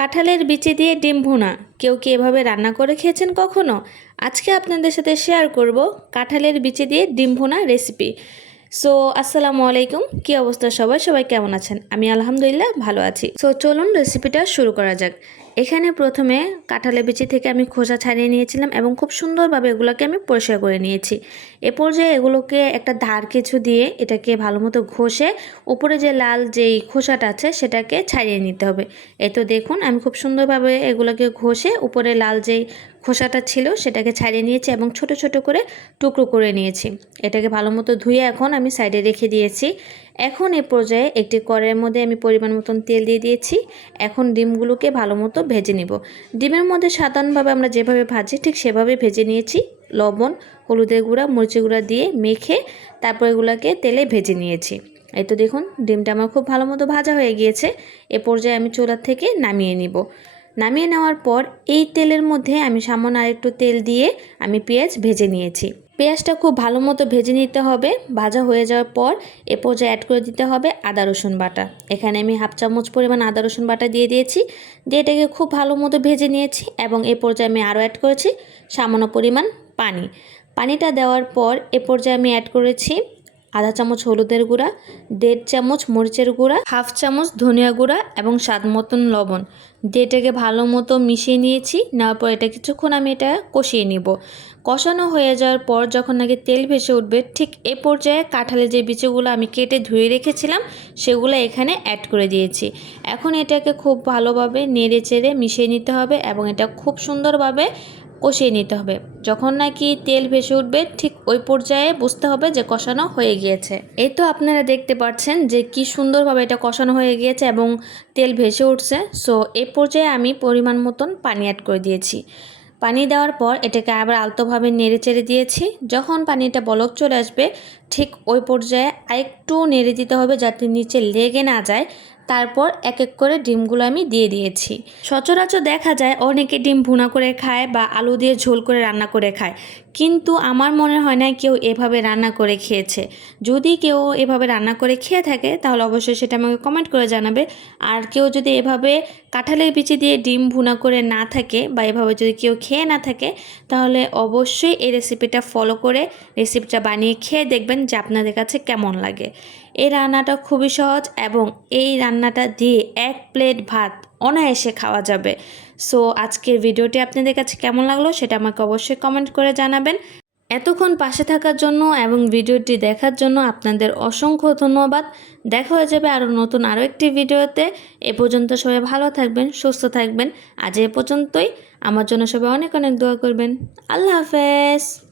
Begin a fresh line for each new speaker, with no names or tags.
কাঁঠালের বিচি দিয়ে ডিম ভুনা। কেউ কি এভাবে রান্না করে খেয়েছেন কখনো? আজকে আপনাদের সাথে শেয়ার করব কাঁঠালের বিচি দিয়ে ডিম ভুনা রেসিপি সো আসসালামু আলাইকুম। কী অবস্থা সবাই? সবাই কেমন আছেন? আমি আলহামদুলিল্লাহ ভালো আছি। সো চলুন রেসিপিটা শুরু করা যাক। এখানে প্রথমে কাঁঠালের বিচি থেকে আমি খোসা ছাড়িয়ে নিয়েছিলাম এবং খুব সুন্দরভাবে এগুলোকে আমি পরিষ্কার করে নিয়েছি। এ পর্যায়ে এগুলোকে একটা ধার কিছু দিয়ে এটাকে ভালো মতো ঘষে উপরে যে লাল যেই খোসাটা আছে সেটাকে ছাড়িয়ে নিতে হবে। এ তো দেখুন, আমি খুব সুন্দরভাবে এগুলোকে ঘষে উপরে লাল যেই খোসাটা ছিল সেটাকে ছাড়িয়ে নিয়েছি এবং ছোট ছোট করে টুকরো করে নিয়েছি। এটাকে ভালো মতো ধুয়ে এখন আমি সাইডে রেখে দিয়েছি। এখন এ পর্যায়ে একটি কড়াইয়ের মধ্যে আমি পরিমাণ মতন তেল দিয়ে দিয়েছি। এখন ডিমগুলোকে ভালো মতো ভেজে নিব। ডিমের মধ্যে সাধারণভাবে আমরা যেভাবে ভাজি ঠিক সেভাবে ভেজে নিয়েছি। লবণ, হলুদের গুঁড়া, মরিচের গুঁড়া দিয়ে মেখে তারপর এগুলোকে তেলে ভেজে নিয়েছি। এই তো দেখুন, ডিমটা আমার খুব ভালো মতো ভাজা হয়ে গিয়েছে। এ পর্যায়ে আমি চুলার থেকে নামিয়ে নিব। নামিয়ে নেওয়ার পর এই তেলের মধ্যে আমি সামান্য আরেকটু তেল দিয়ে আমি পেঁয়াজ ভেজে নিয়েছি। পেঁয়াজটা খুব ভালো মতো ভেজে নিতে হবে। ভাজা হয়ে যাওয়ার পর এ পর্যায়ে অ্যাড করে দিতে হবে আদা, রসুন বাটা। এখানে আমি হাফ চামচ পরিমাণ আদা, রসুন বাটা দিয়ে দিয়েছি। দিয়ে এটাকে খুব ভালো মতো ভেজে নিয়েছি এবং এ পর্যায়ে আমি আরও অ্যাড করেছি সামান্য পরিমাণ পানি। পানিটা দেওয়ার পর এ পর্যায়ে আমি অ্যাড করেছি আধা চামচ হলুদের গুঁড়া, দেড় চামচ মরিচের গুঁড়া, হাফ চামচ ধনিয়া গুঁড়া এবং স্বাদ মতন লবণ। দিয়ে এটাকে ভালো মতো মিশিয়ে নিয়েছি, নেওয়ার পর এটা কিছুক্ষণ আমি এটা কষিয়ে নিব। কষানো হয়ে যাওয়ার পর যখন নাকি তেল ভেসে উঠবে, ঠিক এ পর্যায়ে কাঁঠালের যে বিচিগুলো আমি কেটে ধুয়ে রেখেছিলাম, সেগুলো এখানে অ্যাড করে দিয়েছি। এখন এটাকে খুব ভালোভাবে নেড়ে চেড়ে মিশিয়ে নিতে হবে এবং এটা খুব সুন্দরভাবে কষিয়ে নিতে হবে। যখন নাকি তেল ভেসে উঠবে, ঠিক ওই পর্যায়ে বুঝতে হবে যে কষানো হয়ে গিয়েছে। এই তো আপনারা দেখতে পাচ্ছেন যে কি সুন্দরভাবে এটা কষানো হয়ে গিয়েছে এবং তেল ভেসে উঠছে। সো এ পর্যায়ে আমি পরিমাণ মতন পানি অ্যাড করে দিয়েছি। পানি দেওয়ার পর এটাকে আবার আলতোভাবে নেড়ে চেড়ে দিয়েছি। যখন পানিটা বলক চলে আসবে ঠিক ওই পর্যায়ে আরেকটু নেড়ে দিতে হবে যাতে নিচে লেগে না যায়। তারপর এক এক করে ডিমগুলো আমি দিয়ে দিয়েছি। সচরাচর দেখা যায় অনেকে ডিম ভুনা করে খায় বা আলু দিয়ে ঝোল করে রান্না করে খায়। কিন্তু আমার মনে হয় না কেউ এভাবে রান্না করে খেয়েছে। যদি কেউ এভাবে রান্না করে খেয়ে থাকে, তাহলে অবশ্যই সেটা আমাকে কমেন্ট করে জানাবে। আর কেউ যদি এভাবে কাঁঠালের বিচি দিয়ে ডিম ভুনা করে না থাকে বা এভাবে যদি কেউ খেয়ে না থাকে, তাহলে অবশ্যই এই রেসিপিটা ফলো করে রেসিপিটা বানিয়ে খেয়ে দেখবেন যে আপনাদের কাছে কেমন লাগে। এই রান্নাটা খুবই সহজ এবং এই রান্নাটা দিয়ে এক প্লেট ভাত অনায়াসে খাওয়া যাবে। সো, আজকের ভিডিওটি আপনাদের কাছে কেমন লাগল সেটা আমাকে অবশ্যই কমেন্ট করে জানাবেন। এতক্ষণ পাশে থাকার জন্য এবং ভিডিওটি দেখার জন্য আপনাদের অসংখ্য ধন্যবাদ। দেখা হয়ে যাবে আরও নতুন আরও একটি ভিডিওতে। এ পর্যন্ত সবাই ভালো থাকবেন, সুস্থ থাকবেন। আজ এ পর্যন্তই। আমার জন্য সবাই অনেক অনেক দোয়া করবেন। আল্লাহ হাফেজ।